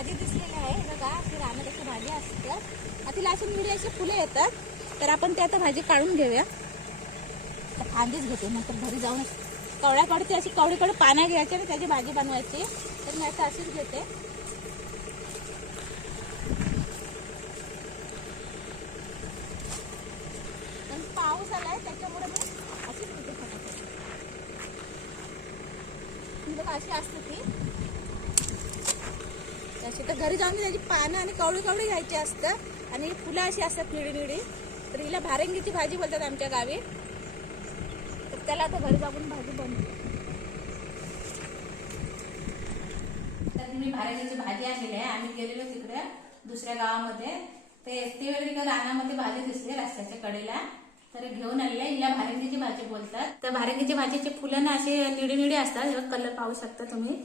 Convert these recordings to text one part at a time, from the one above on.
भाजी दिसलेली आहे. बघा ती रानाची भाजी असते. आता तिला अशी मिडी अशी फुले येतात. तर आपण ते आता भाजी काढून घेऊया. तर फांदीच घेते नंतर घरी जाऊन कवड्या काढते अशी कवडीकडे पानं घ्यायची आणि त्याची भाजी बनवायची. तर मी आता अशीच घेते. पण पाऊस आलाय त्याच्यामुळे मी अशीच घेते बघा अशी असते ती. अशी तर घरी जाऊन त्याची पानं आणि कवळी कवळी घ्यायची असतं. आणि फुलं अशी असतात निळी निळी. तर हिला भारंगीची भाजी बोलतात आमच्या गावी. तर त्याला आता घरी जाऊन भाजी बनवते. तर मी भारंगीची भाजी आणलेली आहे. आम्ही गेलेलो तिकडे दुसऱ्या गावामध्ये. ते ते वेळी तिकडे रानामध्ये भाजी दिसली रस्त्याच्या कडेला. तर घेऊन आलेले हिला भारंगीची भाजी बोलतात. तर भारंगीची भाजीचे फुलं ना असे निडी निडी असतात. कलर पाहू शकता तुम्ही.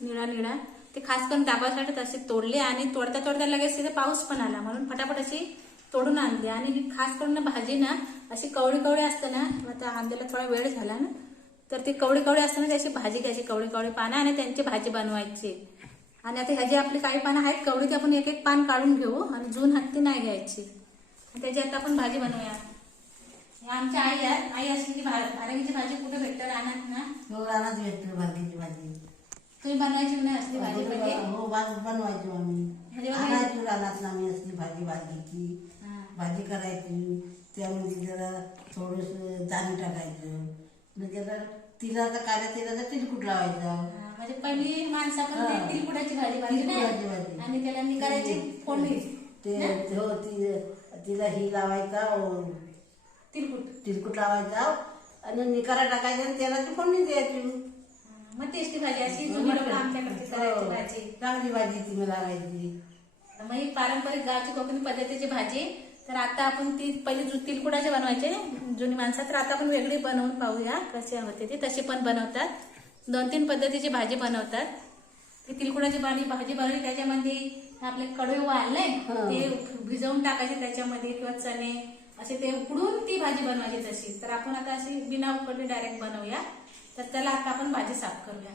निळा निळा. ते खास करून दाबासाठी असे तोडले आणि तोडता तोडता लगेच तिथे पाऊस पण आला. म्हणून फटाफट अशी तोडून आणली. आणि ही खास करून ना भाजी ना अशी कवडी कवळी असते ना मग आणलेला थोडा वेळ झाला ना तर ती कवडी कवडी असताना त्याची भाजी घ्यायची कवळी कवळी पानं आणि त्यांची भाजी बनवायची. आणि आता ह्याची आपली काही पानं आहेत कवळी ती आपण एक एक पान काढून घेऊ आणि जून हत्ती नाही घ्यायची. आणि त्याची आता आपण भाजी बनवूया. हे आमच्या आई आई असली की भारंगीची भाजी कुठे भेटतं रानात ना? हो रानात भेटतो भाजीची भाजी. तुम्ही बनवायची नाही असली भाजी भाजी म्हणजे? हो भाजी बनवायचो? आम्ही आणायचो रानात आम्ही असली भाजी भाजीची. हा. भाजी करायची. त्यामध्ये जरा थोडस दाणे टाकायचं. म्हणजे जरा तिला तर काळ्या तिला तिलकुट लावायचं. हा, म्हणजे पहिली माणसाकडे हा. तिलकुटाची भाजी भाजी. आणि त्याला मी करायची फोडणी ते? हो ती तिला ही लावायचा अं, तिलकुट. तिलकुट लावायचा. आणि निकारा टाकायचा आणि त्याला ती फोडणी द्यायची. हा, मग टेस्टी भाजी अशी जुनी लोक आमच्याकडे करायची हो. भाजी. चांगली भाजी ती मला लागायची. मग ही पारंपरिक गावची कोकणी पद्धतीची भाजी. तर आता आपण ती पहिली जु तिलकुटाची बनवायची. जुनी माणसं. तर आता आपण वेगळी बनवून पाहूया कशी होते ती. तशी पण बनवतात. दोन तीन पद्धतीची भाजी बनवतात. ती तिलकुटाची भाजी भाजी बनवली. त्याच्यामध्ये आपले कडवे हा. ते भिजवून टाकायचे त्याच्यामध्ये किंवा चणे. असे ते उकडून ती भाजी बनवायची तशी. तर आपण आता अशी बिना उकडली डायरेक्ट बनवूया. तर त्याला आता आपण भाजी साफ करूया.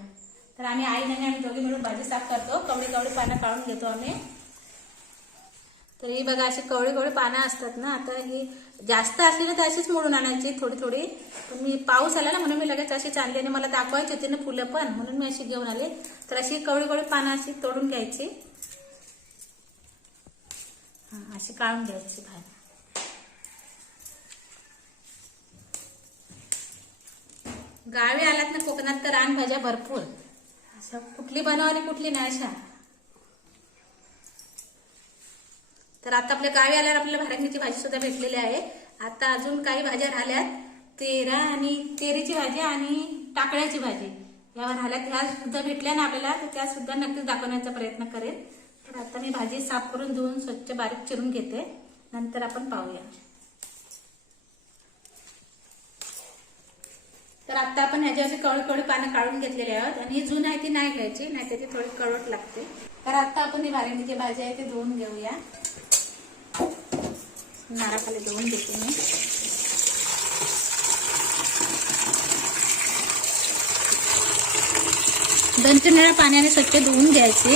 तर आम्ही आई नाही आम्ही दोघे मिळून भाजी साफ करतो. कवडी कवडी पानं काढून घेतो आम्ही. तर ही बघा अशी कवळी कवळी पानं असतात ना आता ही जास्त असली ना तर अशीच मोडून आणायची थोडी थोडी. मी पाऊस आला ना म्हणून मी लगेच अशीच आणली आणि मला दाखवायची होती ना फुलं पण म्हणून मी अशी घेऊन आले. तर अशी कवळी कवळी पानं अशी तोडून घ्यायची. हां अशी काढून घ्यायची बाहेर गावी आलात ना कोकणात तर रानभाज्या भरपूर. अशा कुठली बनव आणि कुठली नाही अशा. तर आता आपल्या गावी आल्यावर आपल्याला भारंगीची भाजी सुद्धा भेटलेली आहे. आता अजून काही भाज्या राहिल्यात. तेरा आणि तेरीची भाजी आणि टाकळ्याची भाजी. यावर राहिल्यात. ह्या सुद्धा भेटल्या ना आपल्याला तर त्या सुद्धा नक्कीच दाखवण्याचा प्रयत्न करेल तर आता मी भाजी साफ करून धुवून स्वच्छ बारीक चिरून घेते. नंतर आपण पाहूया. तर आता आपण ह्याच्यावरती कवळी कवळी पानं काढून घेतलेली आहोत आणि ही जून आहे ती नाही घ्यायची नाही त्याची थोडी कळवट लागते. तर आता आपण ही भारंगीची भाजी आहे ती धुवून घेऊया. नारळाखाली धुवून घेते मी. दोन तीन वेळा पाण्याने स्वच्छ धुवून घ्यायची.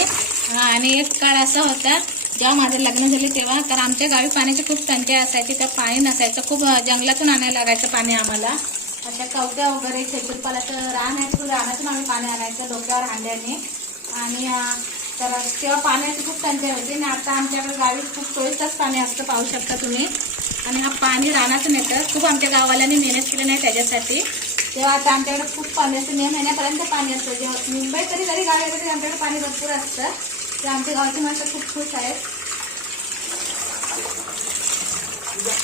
हा, आणि एक काळ असा होता जेव्हा माझं लग्न झाले तेव्हा कारण आमच्या गावी पाण्याची खूप टंचाई असायची त्या पाणी नसायचं. खूप जंगलातून आणायला लागायचं पाणी आम्हाला. अशा कवट्या वगैरे खेचूरपालाचं रान आहे तो रानातून आम्ही पाणी आणायचं डोक्यावर हांड्याने. आणि तर तेव्हा पाण्याची खूप टंचाई होती आणि आता आमच्याकडे गावी खूप चोवीस तास पाणी असतं पाहू शकता तुम्ही. आणि हा पाणी रानातून येतं. खूप आमच्या गाववाल्यांनी मेहनत केली नाही त्याच्यासाठी. तेव्हा आता आमच्याकडे खूप पाणी असतं. मे महिन्यापर्यंत पाणी असतं. जेव्हा मुंबईत तरी जरी गावी तरी आमच्याकडे पाणी भरपूर असतं. ते आमच्या गावची माणसं खूप खुश आहेत.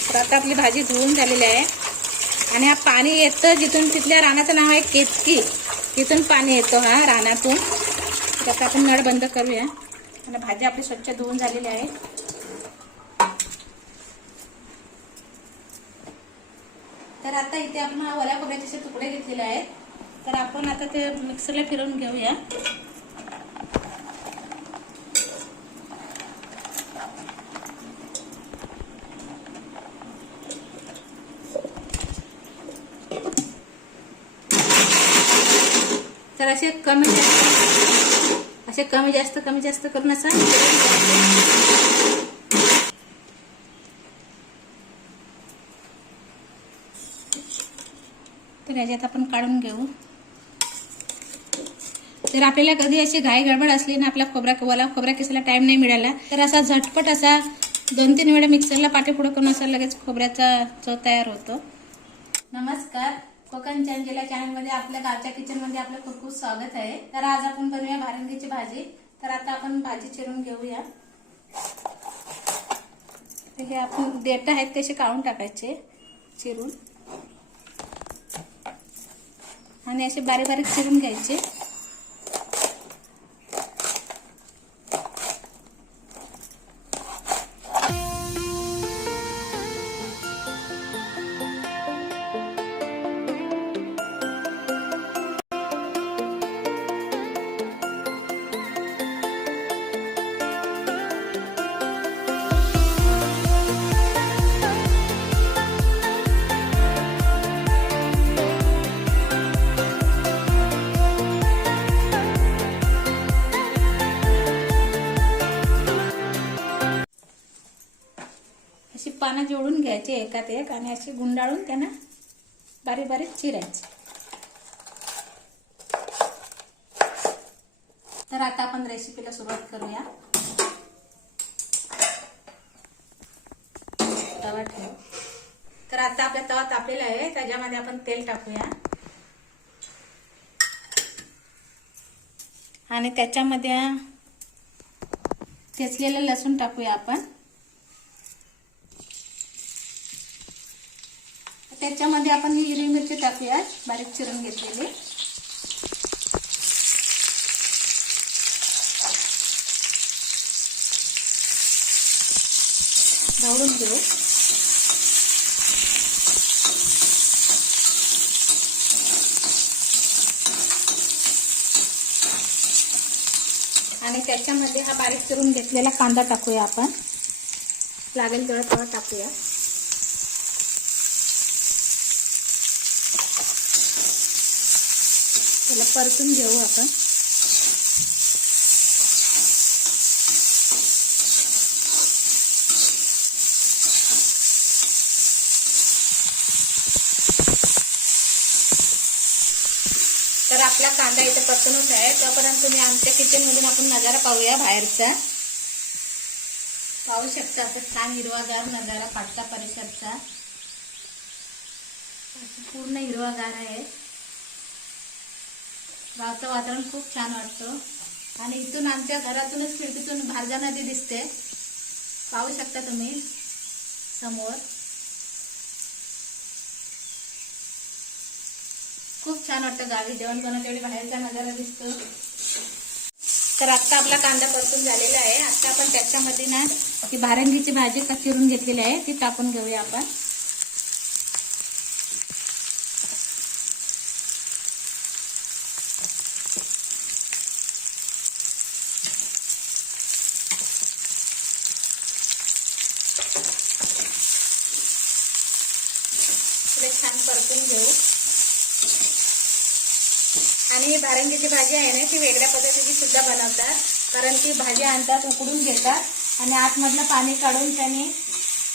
तर आता आपली भाजी धुवून झालेली आहे. आणि हा पाणी येतं जिथून तिथल्या रानाचं नाव आहे केतकी. तिथून पाणी येतं हा रानातून. तर आता आपण नळ बंद करूया. आणि भाजी आपली स्वच्छ धुवून झालेली आहे. तर आता इथे आपण हा ओल्या खोबऱ्याचे तुकडे घेतलेले आहेत. तर आपण आता ते मिक्सरला फिरवून घेऊया तर असे कमी जास्त. असे कमी जास्त कमी जास्त करून असं तर याच्यात आपण काढून घेऊ. तर आपल्याला कधी अशी घाई गडबड असली ना आपल्या खोबरा कोवाला खोबरा किसायला टाइम नाही मिळाला तर असा झटपट असा दोन तीन वेळा मिक्सरला पाठीपुढं करून असा लगेच खोबऱ्याचा चव तयार होतो. नमस्कार. कोकण चंजेला चॅनलमध्ये आपल्या गावच्या किचनमध्ये आपलं खूप खूप स्वागत आहे. तर आज आपण बनवूया भारंगीची भाजी. तर आता आपण भाजी चिरून घेऊया. हे आपण देठ आहेत ते काढून टाकायचे चिरून. आणि असे बारीक बारीक चिरून घ्यायचे. घ्यायची एकात एक आणि अशी गुंडाळून त्यांना बारीक बारीक चिरायचे. तर आता आपण रेसिपीला सुरुवात करूया. तवा ठेव. तर आता आपला तवा तापलेला आहे त्याच्यामध्ये आपण तेल टाकूया. आणि त्याच्यामध्ये तेचलेलं लसूण टाकूया आपण. त्याच्यामध्ये आपण ही हिरवी मिरची टाकूया बारीक चिरून घेतलेली. ढवळून घेऊ. आणि त्याच्यामध्ये हा बारीक चिरून घेतलेला कांदा टाकूया आपण. लागेल तेवढा थोडा टाकूया. त्याला परतून घेऊ आपण. तर आपला कांदा इथे परतूनच आहे. तोपर्यंत तुम्ही आमच्या किचनमधून आपण नजारा पाहूया बाहेरचा. पाहू शकता असं छान हिरवागार नजारा पाटका परिसरचा. पूर्ण हिरवागार आहे. गावचं वातावरण खूप छान वाटतं. आणि इथून आमच्या घरातूनच खिडकीतून भारजा नदी दिसते. पाहू शकता तुम्ही. समोर. खूप छान वाटतं गावी. जेवण बनवते वेळी बाहेरचा नजारा दिसतो. तर आत्ता आपला कांदा परतून झालेला आहे. आता आपण त्याच्यामध्ये ना ही भारंगीची भाजी कचिरून चिरून घेतलेली आहे. ती टाकून घेऊया आपण थोडे छान परतून घेऊ आणि ही भारंगीची भाजी आहे ना ती वेगळ्या पद्धतीची सुद्धा बनवतात. कारण ती भाजी आणतात उकडून घेतात. आणि आतमधलं पाणी काढून त्याने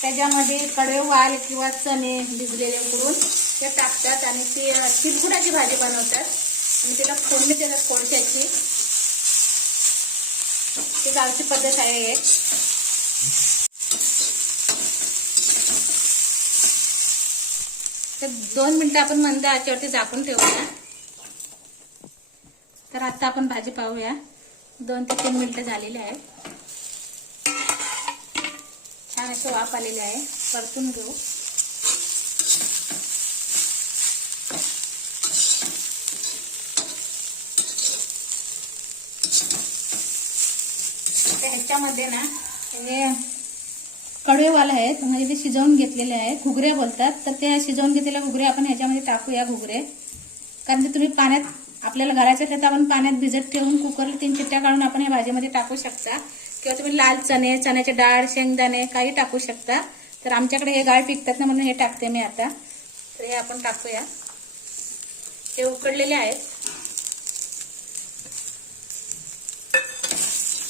त्याच्यामध्ये कडवे वाल किंवा चणे भिजलेले उकडून ते टाकतात. आणि ती तिलकुटाची भाजी बनवतात. आणि तिला फोडणी देतात कोळशाची. ती गावची पद्धत आहे एक. तर दोन मिनटं आपण मंद आचेवरती झाकून ठेवूया. तर आता आपण भाजी पाहूया. दोन ते तीन मिनिटं झालेली आहे छान असे वाफ आलेले आहे. परतून घेऊ. ह्याच्यामध्ये ना हे कडवेवाला आहेत म्हणजे ते शिजवून घेतलेले आहे घुगरे बोलतात. तर ते शिजवून घेतलेल्या घुगरे आपण ह्याच्यामध्ये टाकूया घुगरे. कारण ते तुम्ही पाण्यात आपल्याला घराच्या शेतात आपण पाण्यात भिजत ठेवून कुकरला तीन चिट्ट्या काढून आपण या भाजीमध्ये टाकू शकता. किंवा तुम्ही लाल चणे चण्याचे डाळ शेंगदाणे काही टाकू शकता. तर आमच्याकडे हे गाळ पिकतात ना म्हणून हे टाकते मी आता. तर हे आपण टाकूया. हे उकडलेले आहेत.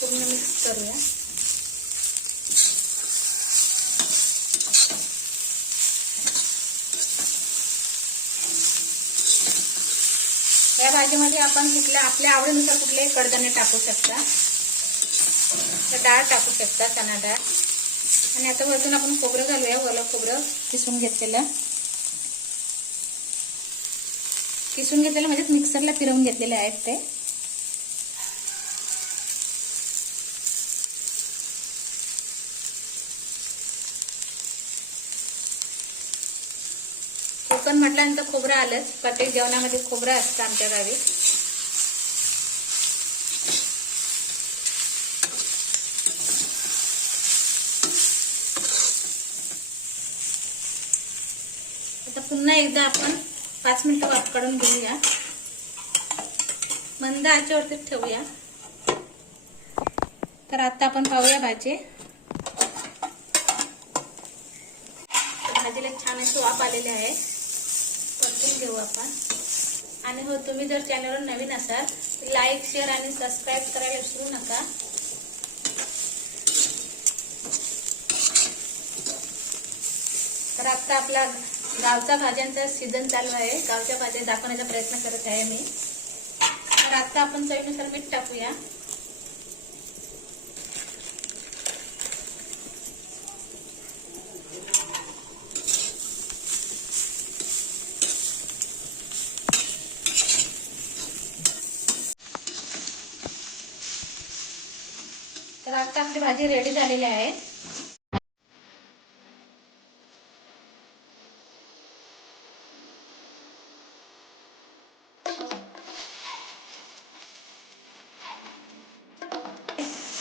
पूर्ण मिक्स करूया. भाजीमध्ये आपण कुठल्या आपल्या आवडीनुसार कुठले कडधान्य टाकू शकता. तर डाळ टाकू शकता चणा डाळ. आणि आता वरतून आपण खोबरं घालूया ओलं खोबरं किसून घेतलेलं. किसून घेतलेलं म्हणजे मिक्सरला फिरवून घेतलेले आहेत ते. कोकण खोबरं आलंच. प्रत्येक जेवणामध्ये खोबरं असतं आमच्या गावी आता पुन्हा एकदा आपण पाच मिनिटं वाफ काढून घेऊया. मंद आचेवरती ठेवूया. तर आता आपण पाहूया भाजी. भाजीला छान अशी वाफ आलेली आहे. परतून घेऊ आपण. आणि हो तुम्ही जर चॅनलवर नवीन असाल तर लाईक शेअर आणि सबस्क्राईब करायला विसरू नका. तर आता आपला गावचा भाज्यांचा सीझन चालू आहे. गावच्या भाज्या दाखवण्याचा प्रयत्न करत आहे मी. तर आता आपण चवीनुसार मीठ टाकूया तर आता आपली भाजी रेडी झालेली आहे.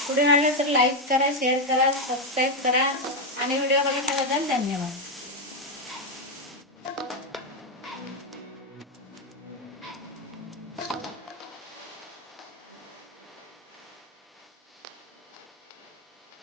पुढे आले तर लाईक करा शेअर करा सबस्क्राईब करा. आणि व्हिडिओ बघितल्याबद्दल धन्यवाद.